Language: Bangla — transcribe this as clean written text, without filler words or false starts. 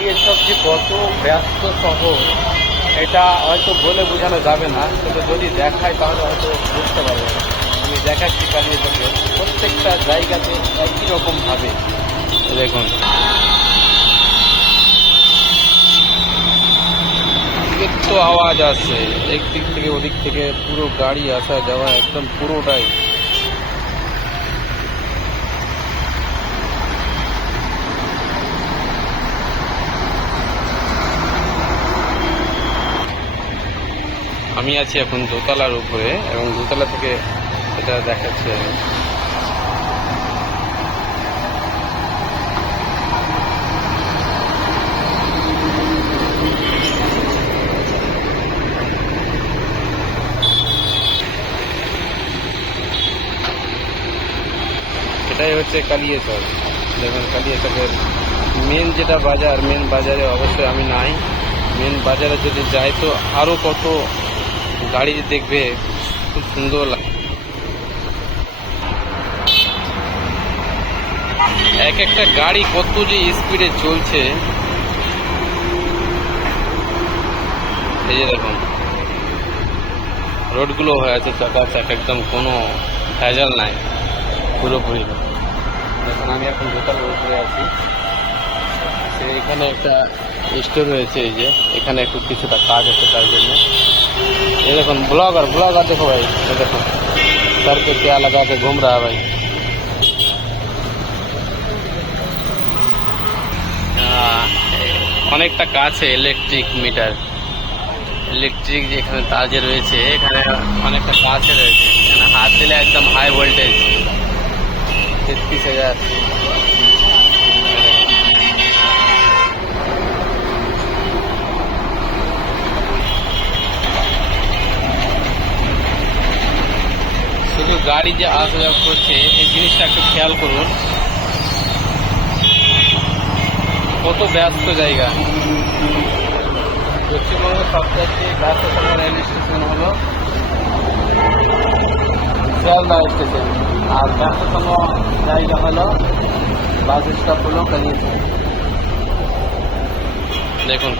কালিয়াচক যে কত ব্যস্ত শহর এটা হয়তো বলে বোঝানো যাবে না, তবে যদি দেখায় তাহলে হয়তো বুঝতে পারবে। আমি দেখাচ্ছি কালিয়াচকে প্রত্যেকটা জায়গাতে একই রকমভাবে দেখুন। তো আওয়াজ আসছে একদিক থেকে ওদিক থেকে, পুরো গাড়ি আসা যাওয়া একদম পুরোটাই। আমি আছি এখন দোতলার উপরে এবং দোতলা থেকে এটা দেখাচ্ছি আমি। এটাই হচ্ছে কালিয়াচক। দেখুন কালিয়াচকের মেন যেটা বাজার, মেন বাজারে অবশ্যই আমি নাই। মেন বাজারে যদি যাই তো আরও কত গাড়ি দেখবে, খুব সুন্দর লাগে। এক একটা গাড়ি কত যে স্পিডে চলছে, এই যে দেখুন রোডগুলো হয়ে আছে চকাচক, একদম কোনো ভেজাল নাই পুরোপুরি। দেখুন আমি এখন দোতলার উপরে আছি, এখানে একটা স্টোর রয়েছে, এই যে এখানে একটু কিছুটা কাজ আছে তার জন্য। ये देखो ब्लॉगर ब्लॉगर देखो भाई, ये देखो सर पे क्या लगा के घूम रहा है भाई। অনেকটা কাছে ইলেকট্রিক মিটার, ইলেকট্রিক যেখানে তার যে রয়েছে এখানে অনেকটা কাছে রয়েছে, এখানে হাত দিলে একদম হাই ভোল্টেজ 33,000। শুধু গাড়ি যে আসা যাওয়া করছে এই জিনিসটা একটু খেয়াল করুন, কত ব্যস্ত জায়গা। পশ্চিমবঙ্গের সবচেয়ে ব্যস্ততম রেল স্টেশন হলো শিয়ালদা স্টেশন, আর ব্যস্ততম জায়গা হলো বাস স্টপ হলো কালিয়াচক। দেখুন